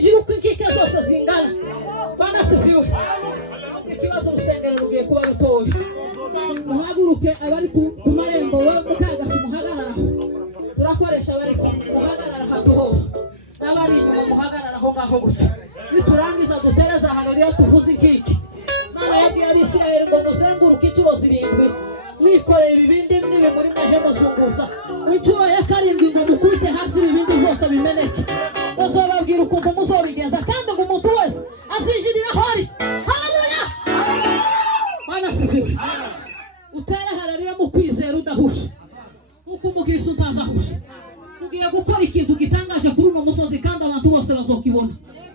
ijuru uko inkike zose zingana. Bwana sifiwe. Ikibazo rusengero rugiye kuba rutoya. Muhaguruke abari ku marembo mukagasi muhagarara. Turakoresha abari muhagarara hato hose. N'abari inyuma muhagarara aho ngaho gutya. Niturangiza dutereza haleluya tuvuze inkike. Mana yabwiye Abisirayeli ngo muzenguruke inshuro 7. Mwikoreye ibibindi nibe muri mahema zunguza. Inshuro ya 7 ngo mukubite hasi ibibindi byose bimeneke. Uzobabwira ukuntu muzobigenza kandi ngo umuntu wese azinjirira hori. Haleluya. Bwana sifiwe. Utera haleluya mu kwizera udahusha. Uko umukristo utazahusha. Tugiye gukora ikintu gitangaje kuri uno musozi kandi abantu bose bazokibona.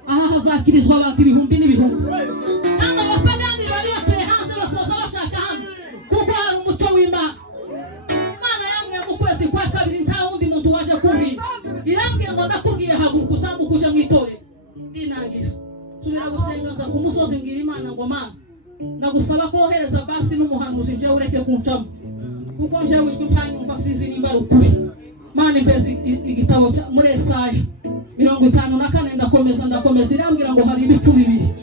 Aha hazakirizwa abantu ibihumbi n'ibihumbi. Kandi abapagani bari bateye hanze basoza bashaka hano. Kuko hari umuco w'Imana. Imana yamwe mu kwezi kwa 2 nta wundi muntu waje kumvira. Irambye ngo ndakubwiye haguruka usambuka uje mwitorera. Ninangira. Subira gusengaza ku musozi ngira Imana ngo Mana. Ndagusaba ko ohereza basi n'umuhanuzi nje ureke kuncamo. Kuko nje wishwe mpanyumva sizi nimba ukuri. Mana impezi igitabo muri Yesaya 54 ndakomeza irambwira ngo hari ibipfu bibiri.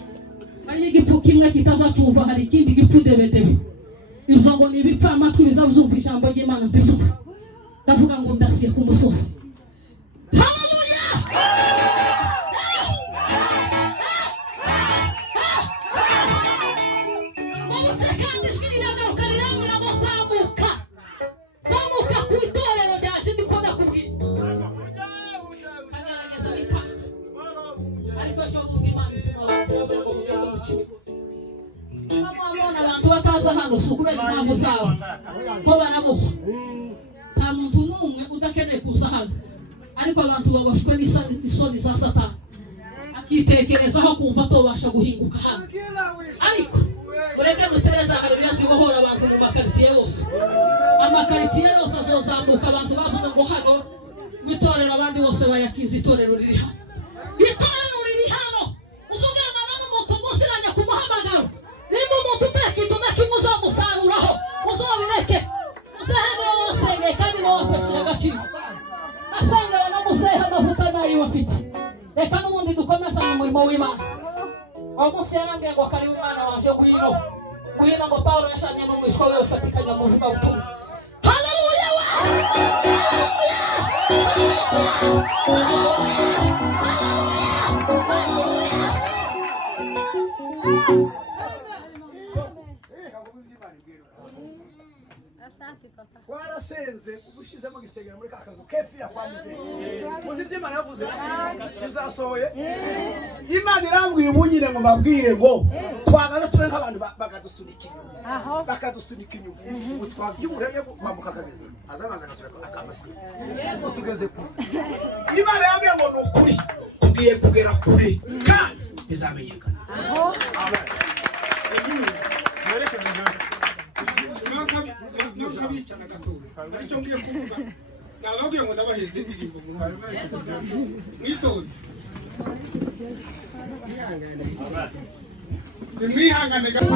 Hari igipfu kimwe kitazacumva hari ikindi gipfu debedebe. Ibyo ngo ni ibipfa amatwi bizavumva ijambo ry'Imana ndivuga. Ndavuga ngo ndasiye ku musozi. Haleluya! Kandi siniragaruka rirambwira ngo zamuka. Zamuka ku itorero ryaje ndiko ndakubwira. Kagaragaza bikanga. Ariko cyo mu Imana ituma ngo mugende mu kigo. Abana abantu bataza hano sukubera ntabwo zawe. Ko baramuha. Nta muntu n'umwe udakeneye kuza hano. Ariko abantu babashwe n'isoni za Satani. Akitekerezaho kumva tobasha guhinguka hano. Ariko ureke dutereza haleluya zibohora abantu mu makaritiye yose. Amakaritiye yose azozamuka abantu bavuga ngo hano witorera abandi bose bayakiza itorero riri hano. Itorero riri hano. Uzugana n'umuntu muziranya kumuhamagara. Nimba umuntu utakintu nakimuzamusaruraho. Uzobireke. Uzahane wose kandi wapeshira agaciro. Asanga namuzeha amavuta nayo bafite. Reka n'ubundi dukomeza mu murimo w'Imana. Amusi yarambye ngo kari umwana waje gwino. Gwino ngo Paulo yashanye n'umwishwa we ufatikanya mu vuga butumwa. Haleluya! Haleluya! Warasenze ubushizemo gisegera muri kakazo kefira kwa muze. Muzi by'Imana yavuze bizasohoye. Imana irambwiye ubunyire ngo mbabwire ngo twagaza turi nk'abantu bakadusunika inyuma. Bakadusunika inyuma. Utwabyumureye kwambuka kageze. Azabanza gasubira akamasi. Yego tugeze ku. Imana yambwiye ngo nukuri tugiye kugera kuri kandi bizamenyekana. Amen. Nakabicara gato. Aricyo ngiye kuvuga. Nababwiye ngo ndabaheze indirimbo mu ruhare. Mwitonde. Mwihangane gato.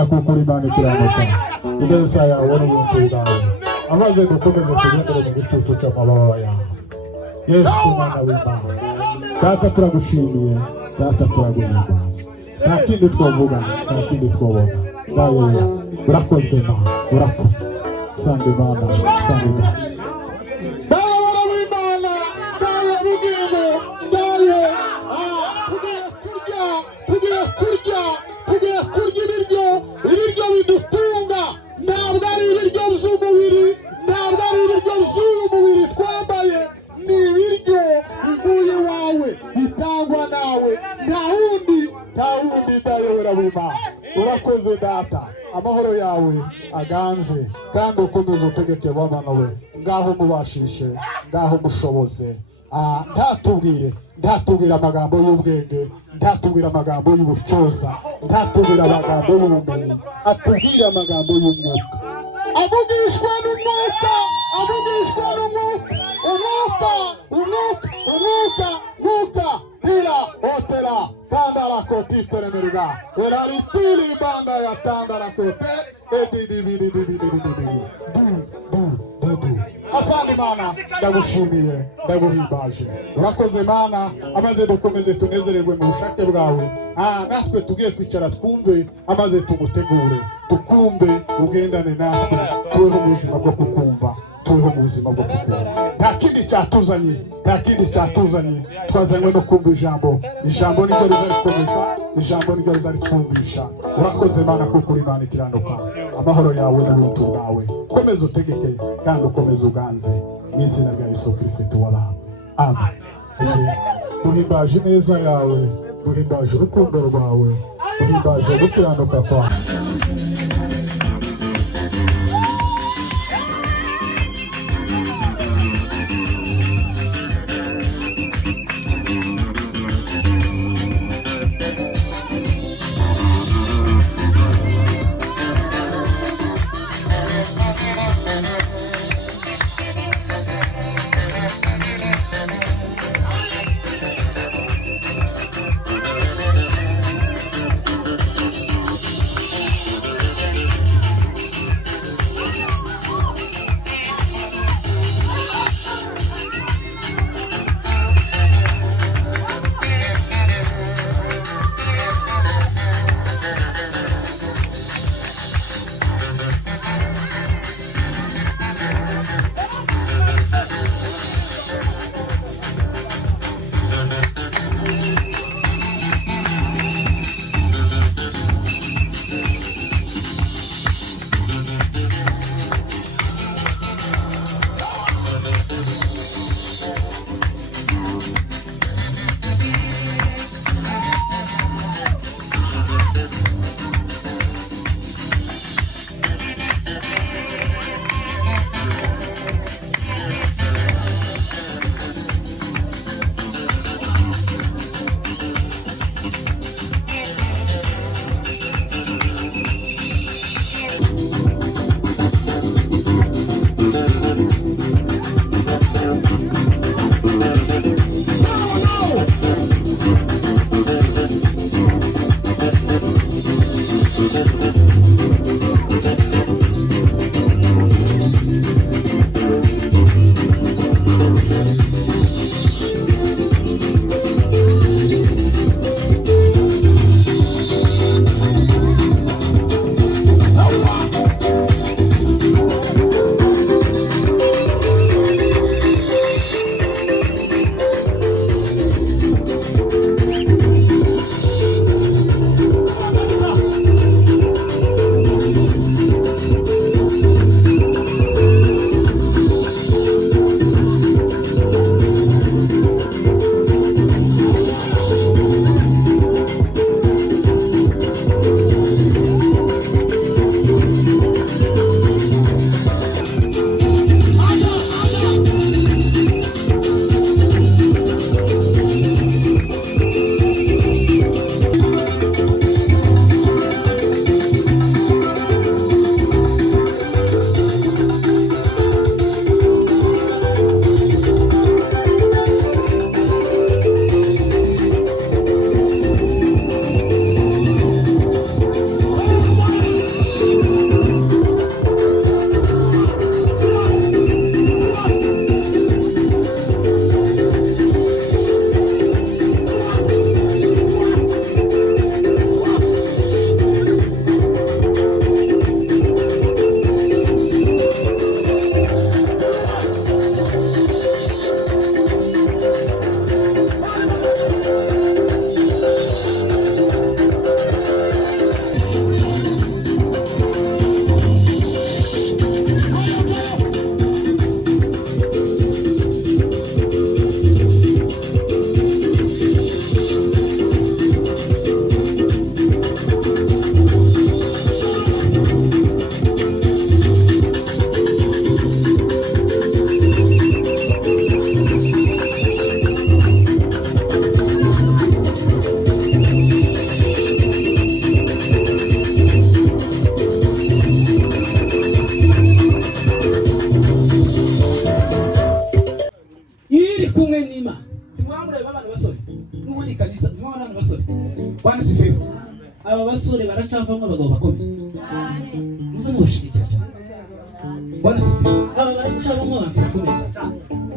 Imana kuko uri Imana ikiranuka ineza yawe n'ubuntu bwawe amaze dukomeze tugendere mu gicucu cy'amababa yawe Yesu Mwana w'Imana data turagushimiye data turaguhimbaza nta kindi twavuga nta kindi twabona dawe urakoze Mana urakoze sanga Imana sanga Imana dawe w'Imana dawe bugingo dawe tugiye kurya ibiryo bidutunga ntabwo ari ibiryo by'umubiri ntabwo ari ibiryo by'uyu mubiri twambaye ni ibiryo bivuye iwawe bitangwa nawe nta wundi dayobora w'Imana urakoze data amahoro yawe aganze kandi ukomeze utegeke w'abana we ngaho mubashishe ngaho mushoboze ntatubwire amagambo y'ubwenge ntatubwire amagambo y'ubucyoza ntatubwire amagambo y'ubumenyi atubwire amagambo y'umwuka avugishwa n'umwuka umwuka tira otera tandara koti teremerga elaritili banda ya tandara kote asante Mana ndagushimiye ndaguhimbaje urakoze Mana amaze dukomeze tunezererwe mu bushake bwawe natwe tugiye kwicara twumve amaze tumutegure tukumve ugendane natwe tuweho ubuzima bwo kukumva tuweho mu buzima bwo kukumva nta kindi cyatuzanye twazanywe no kumva ijambo niryo rizarikomeza ijambo niryo rizaritwumvisha urakoze Mana kuko uri Imana ikiranuka amahoro yawe n'ubuntu bwawe komeza utegeke kandi ukomeza uganze mu izina rya Yesu Kristo w'abantu amen duhimbaje ineza yawe duhimbaje urukundo rwawe duhimbaje gukiranuka kwawe mureba abana basore n'ubundi kanisa tumwe abana basore Bwana sifiwe aba basore baracavamo abagabo bakomeye muze mubashigikira cyane Bwana sifiwe aba baracavamo abantu bakomeye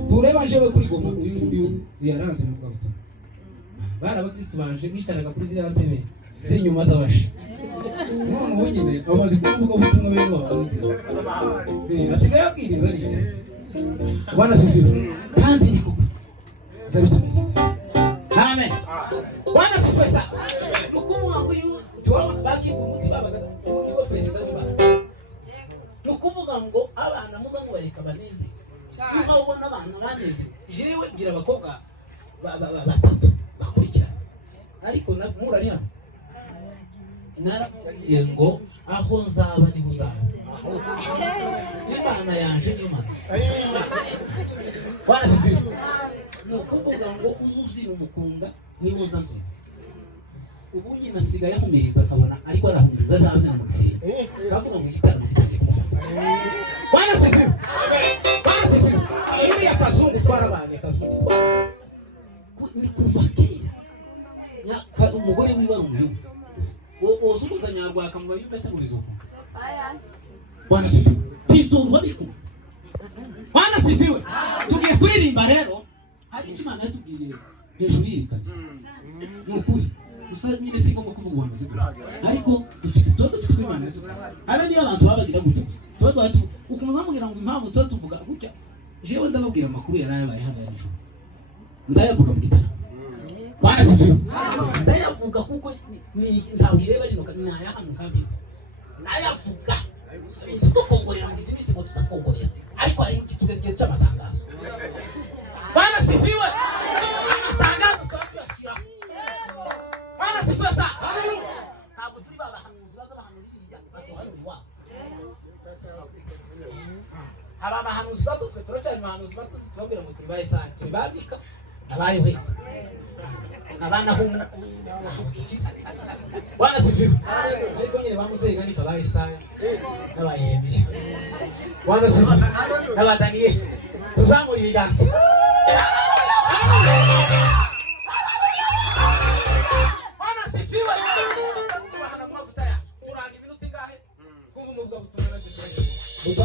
tureba jewe kuri goma uyu Yaranzwe mu bwato barabakristo banje bicaraga kuri ziriya ntebe z'inyuma z'abashi none ubu nyine bamaze kuvuga ubutumwa bene wabo basigaye abwiriza rishya Bwana sifiwe kandi niko zabitumeze amen Bwana sifiwe sa nukumwa uyu tuwa bakita umutima bagaza uwo president w'Imana nukuvuga ngo abana muzamubareka banize niba ubona abana baneze jewe ngira abakobwa batatu bakurikirana ariko murari hano narabwiye ngo aho nzaba niho uzaba Imana yanje niyo mana Bwana sifiwe nukuvuga ngo uzubyina umukunda niwo uzamzina ubu nyine asigaye ahumiriza akabona ariko arahumiriza azazina mu gisimba kavuga ngo igitaramo gitangiye kumufata Bwana sifiwe Bwana sifiwe uriya kazungu twarabanye kazungu twara ni kuva kera umugore wiba umuyubu uzubuza nyarwaka mu bayumbe se muri zo Bwana sifiwe tizumva biku Bwana sifiwe tugiye kuririmba rero hari Imana yatubwiye hejuru y'ikazi n'ukuri gusa nyine si ngombwa kuvuga ubuhanuzi gusa ariko dufite Imana yatubwiye abe niyo abantu babagira gutya gusa ukumuza mubwira ngo impamvu zo tuvuga gutya jewe ndababwira amakuru yarayabaye hano y'ijoro ndayavuga mu gitara Bwana sifiwe ndayavuga kuko ntabwo ireba rino nayahano kabiri nayavuga tukongorera mu izimisi ngo tuzakongorera ariko hari igitugeze igihe cy'amatangazo Bwana sifiwe amatangazo twakira Bwana sifiwe sa haleluya ntabwo turi babahanuzi baza bahanuriya batuhanuriwa aba bahanuzi bato twe turacyari bahanuzi bato twabwira ngo turi baye sa turi babika abayewe abana humu Bwana sifiwe ariko nyine bamuzenga ni kabaye saya n'abayemye Bwana sifiwe n'abadaniye tuzamura ibiganza Bwana sifiwe bahana mu mavuta ya uranga iminota ingahe kumva umuvuga butumwa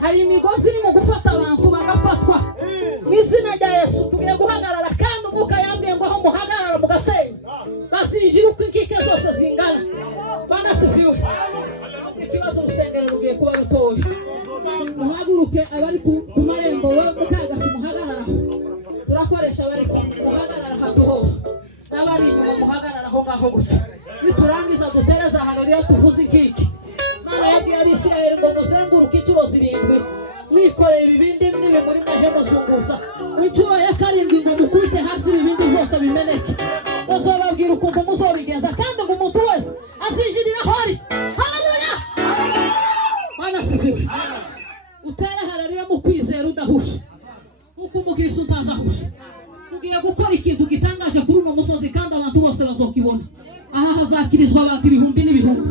hari imigozi iri mu gufata abantu bagafatwa mu izina rya Yesu tugiye guhagarara kandi umwuka yambwiye ngo aho muhagarara mugasenya bazinjira uko inkike zose zingana Bwana sifiwe ikibazo urusengero rugiye kuba rutoya muhaguruke abari ku marembo mukagasi muhagararaho turakoresha abari muhagarara ahantu hose n'abari inyuma muhagarara aho ngaho gutya niturangiza dutereza haleluya tuvuze inkike Imana yabwiye Abisirayeli ngo muzenguruke inshuro 7 mwikoreye ibibindi nibi muri mahema zunguza inshuro ya 7 ngo mukubite hasi ibibindi byose bimeneke bazobabwira ukuntu muzobigenza kandi ngo umuntu wese azinjirira hori haleluya Bwana sifiwe utera haleluya mu kwizera udahusha nkuko umukristo utazahusha tugiye gukora ikintu gitangaje kuri uno musozi kandi abantu bose bazokibona aha hazakirizwa abantu ibihumbi n'ibihumbi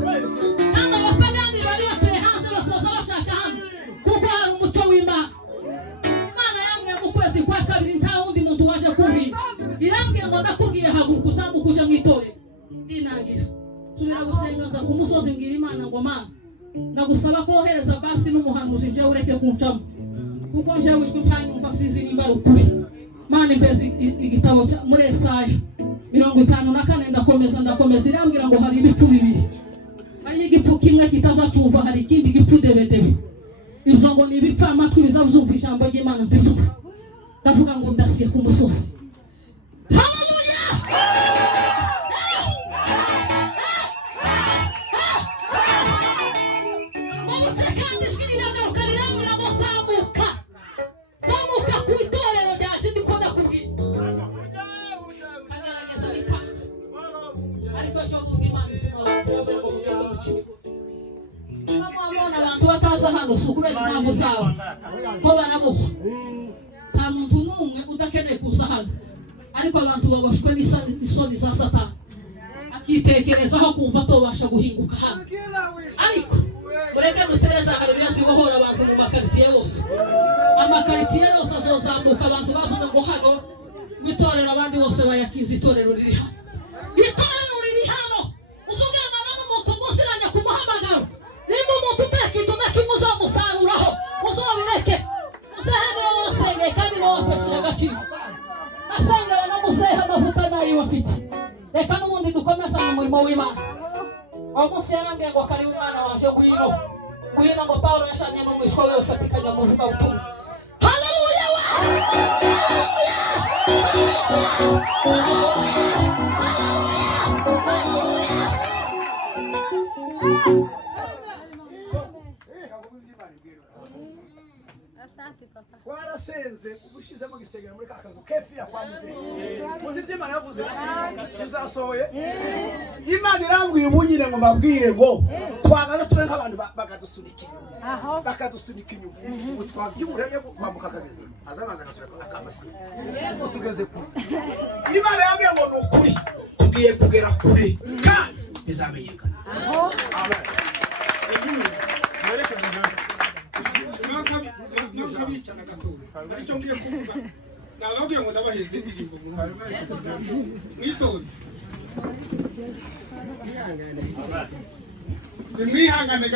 kandi abapagani bari bateye hanze basoza bashaka hano kuko hari umuco w'Imana Imana yambwiye mu kwezi kwa kabiri nta wundi muntu waje kumvira irambwiye ngo ndakubwiye haguruka uzamuka uje mu itorero ninangira subira gusengaza ku musozi ngira Imana ngo Mana ndagusaba ko wohereza basi n'umuhanuzi nje ureke kuncamo kuko nje wishwe mpanye umva sizi nimba ukuri Mana impezi igitabo muri Yesaya 54 ndakomeza irambwira ngo hari ibipfu bibiri hari igipfu kimwe kitazacumva hari ikindi gipfu debedebe ibyo ngo ni ibipfa amatwi bizavuzumva ijambo ry'Imana ndivuga ndavuga ngo ndasiye ku musozi haleluya kandi hano si ukubera impamvu zabo ko barabohwa nta muntu n'umwe udakeneye kuza hano ariko abantu baboshwe n'isoni za satani akitekerezaho kumva atobasha guhinguka hano ariko mureke dutereza haleluya zibohora abantu mu makaritiye yose amakaritiye yose azozamuka abantu bavuga ngo hano itorero abandi bose bayakiza itorero riri hano itorero riri hano uzugamana n'umuntu muziranya ku muhamagaro nimba umuntu utakintu na kimwe uzamusaruraho uzobireke muzehe wasengeye kandi nawe wapeshera agaciro asengeye no muzehe amavuta nayo bafite reka n'ubundi dukomeza mu murimo w'Imana uwo munsi yarambwiye ngo kari umwana waje ngwino ngo Pawulo yashanye n'umwishwa we bafatikanya mu vugabutumwa haleluya warasenze ubushizemo gisengera muri kakazu kefira kwa muzehe muzi ibyo Imana yavuze bizasohoye Imana irambwiye ubunyine ngo mbabwire ngo twagaza turi nk'abantu bakadusunika inyuma ngo twabyibura yo kwambuka akagezi azamaza agasubira akamasi ngo tugeze kure Imana yambwiye ngo ni ukuri tugiye kugera kure kandi bizamenyekana nkabicana gatoya aricyo ngiye kuvuga nababwiye ngo ndabaheze indirimbo mu ruhare mwitonde mwihangane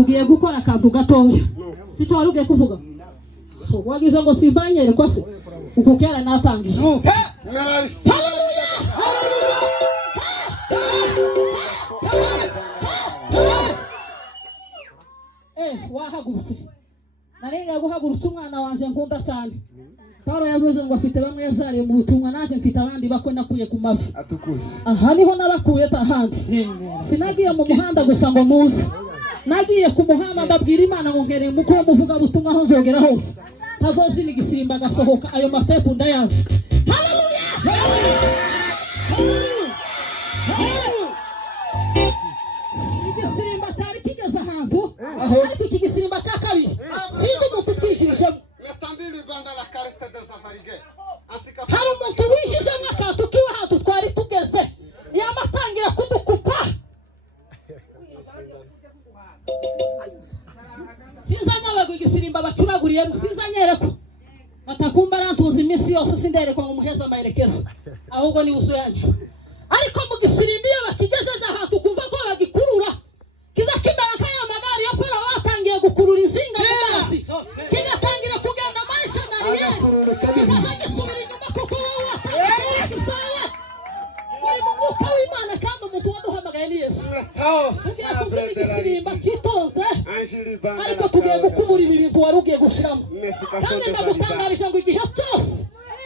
tugiye gukora akantu gatoya. Sicyo wari ugiye kuvuga? Wagize ngo sivanyere ko se uko kera natangije. Wahagurutse. Narenga guhagurutsa umwana wanje nkunda cyane. Paulo yavuze ngo afite bamwe yazariye mu butumwa, naje mfite abandi bako nakuye ku mavi. Atukuze. Aha niho nabakuye tahandi. Sinagiye mu muhanda gusa ngo muze. Nagiye ku muhanda ndabwira Imana ngo ngereye muko muvuga butumwa aho nzogera hose. Tazozina Igisirimba gasohoka ayo mapepu ndayazi. Haleluya! Igisirimba cyari kigeze ahantu, ariko iki Igisirimba cya kabiri sinzi umuntu twishirije. Hari umuntu wishije nk'akantu kiwe ahantu twari tugeze yamatangira kudukupa. Sinza n'abagwi Igisirimba bacuraguriye sinza nyereko batakumba arantuza iminsi yose sinderekwa ngo muheza amaherekezo ahubwo ni usuyanye. Ariko mu Gisirimba iyo bakigejeje ahantu kumva ko bagikurura kiza kimera nk'ayamagari yo fera batangiye gukurura inzinga mu mazi kigatangira kugenda marisha nariye kiza gisubira inyuma kuko wowe watangiye uri mu mwuka w'Imana kandi umuntu waduhamagaye ni Yesu. Tugiye kuvuga Igisirimba cyitonze ariko tugiye gukubura ibi bintu wari ugiye gushiramo kandi ndagutangarije ngo igihe cyose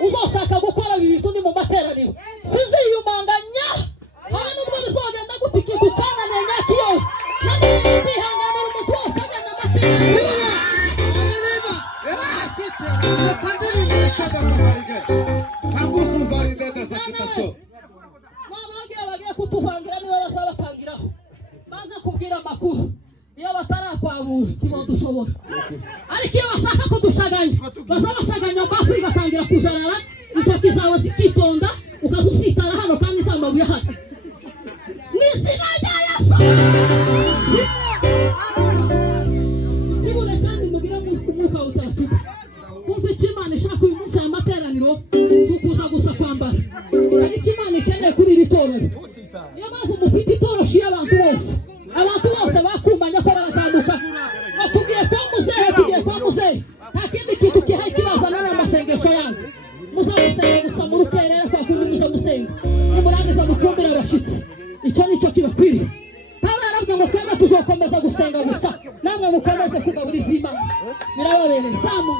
uzoshaka gukora ibi bintu ni mu materaniro siziyumanganya habe nubwo bizogenda gute ikintu cyananiye nyakiyo kandi ndihanganira umuntu wose agenda amateraniro. Bagiye kutuvangira niba bazabatangiraho baza kubwira amakuru iyo batarakwabura kibo dushobora, ariko iyo bashaka kudushaganya bazabashaganya mbafu igatangira kujarara intoki zawe zikitonda ukazusitara hano kandi ntambabuye hano n'izina rya Yesu. Kibone kandi mugira umwuka utatuka kumva icyo Imana ishaka uyu munsi aya materaniro si ukuza gusa kwambara, ari icyo Imana ikeneye kuri iri torero. Niyo mpamvu mufite itoroshi y'abantu bose bakumanya ko barazamuka ngo tugiye kwa muzehe nta kindi kintu kihaye kibazana n'amasengesho yanyu. Muzamusenga gusa mu rukerera kwa kundi muze musenga nimurangiza mucumbira abashitsi, icyo nicyo kibakwiriye. Paulo yarabwiye ngo twebwe tuzokomeza gusenga gusa namwe mukomeze kugaburiza Imana birababereye. Zamu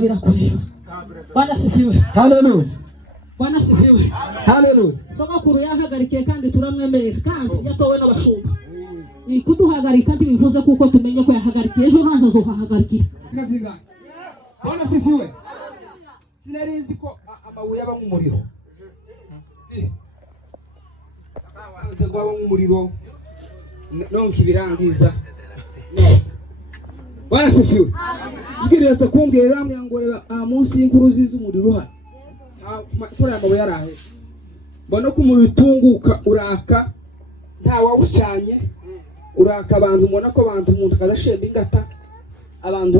birakureba. Bwana sifiwe. Haleluya. Bwana sifiwe. Haleluya. Sogokuru yahagarikiye kandi turamwemerera kandi yatowe n'abashumba. Ni kuduhagarika kandi bivuze kuko tumenye ko yahagarikiye ejo ntazo zohahagarikira. Kazinga. Bwana sifiwe. Sinarizi ko amabuye aba nk'umuriro. Abaze gwabo nk'umuriro. Nonki birangiza. Neza. Bwana sifiwe. Igirese kumbwira ramwe ngo munsi y'inkuruzi z'umuriro ha. Kora amabuye arahe. Mbona ko umuriro utunguka uraka nta wawucanye. Uraka abantu mbona ko abantu umuntu kazashemba ingata. Abantu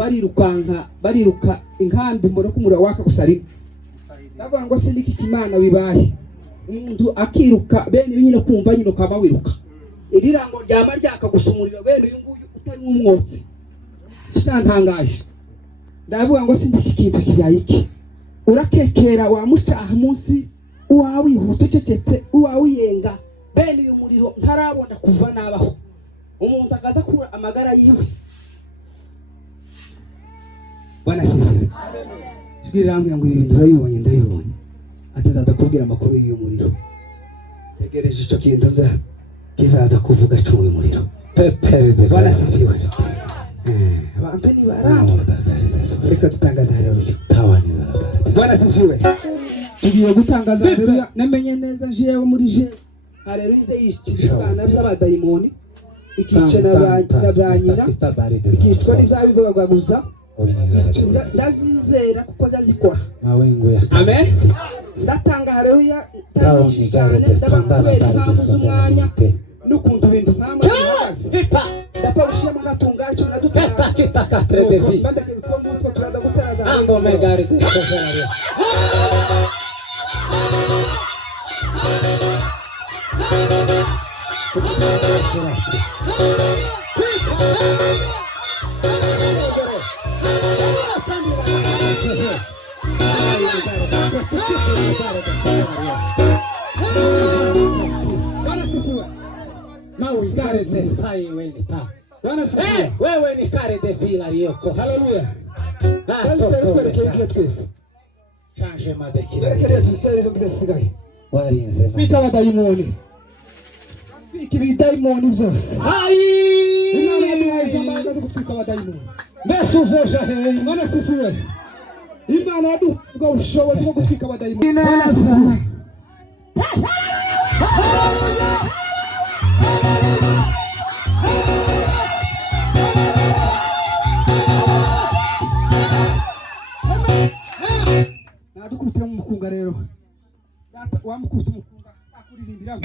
bariruka inkambi mbona ko umuriro waka gusarira. Ndavuga ngo sindiki kimana bibaye. Umuntu akiruka bene binyine kumva nyine kama wiruka. Irirango ryama ryaka gusumurira bene uyu nguyu utari umwotsi. Sitantangaje. Ndavuga ngo sindiki kintu kibaye iki. Urakekera wa mucaha munsi uwawe utucecetse uwawe yenga bene uyu muriro ntarabona kuva nabaho. Umuntu akaza kura amagara yiwe. Bwana sifiwe. Shikirambira ngo ibintu urabibonye ndabibonye. Atazaza kubwira amakuru y'uyu muriro. Tegereje ico kintu kizaza kuvuga cy'uyu muriro. Pepere de Bwana sifiwe. Abantu ni baramsa. Reka tutangaza haleluya. Tawaniza. Bwana sifiwe. Tugiye gutangaza haleluya. Namenye neza jewe muri je. Haleluya yishikana by'abadayimoni. Ikice n'abanyina. Ikicwa n'ibyabivuga gusa. Ndazizera kuko zazikora. Amen. Ndatanga haleluya. Ndabakubera umwanya n'ukuntu ibintu mpamwe zipa ndapawushya mugatunga cyo nadutaka kitaka tredevi bandake twomutwe turanda guteraza ando megari kusoferia wewe ni kare de vila yoko. Haleluya. Change madekira. Rekere tustari zo kisigaye. Warinze. Bita badayimoni. Biki daimoni byose. Ai! Imana yaduhaye amanga zo gutwika badayimoni. Mbese uzoja he? Bwana sifiwe. Imana yaduha ubushobozi bwo gutwika badayimoni. Neza. Nadukubitira mu mukunga rero. Wamukubita umukunga akuririmbiramo.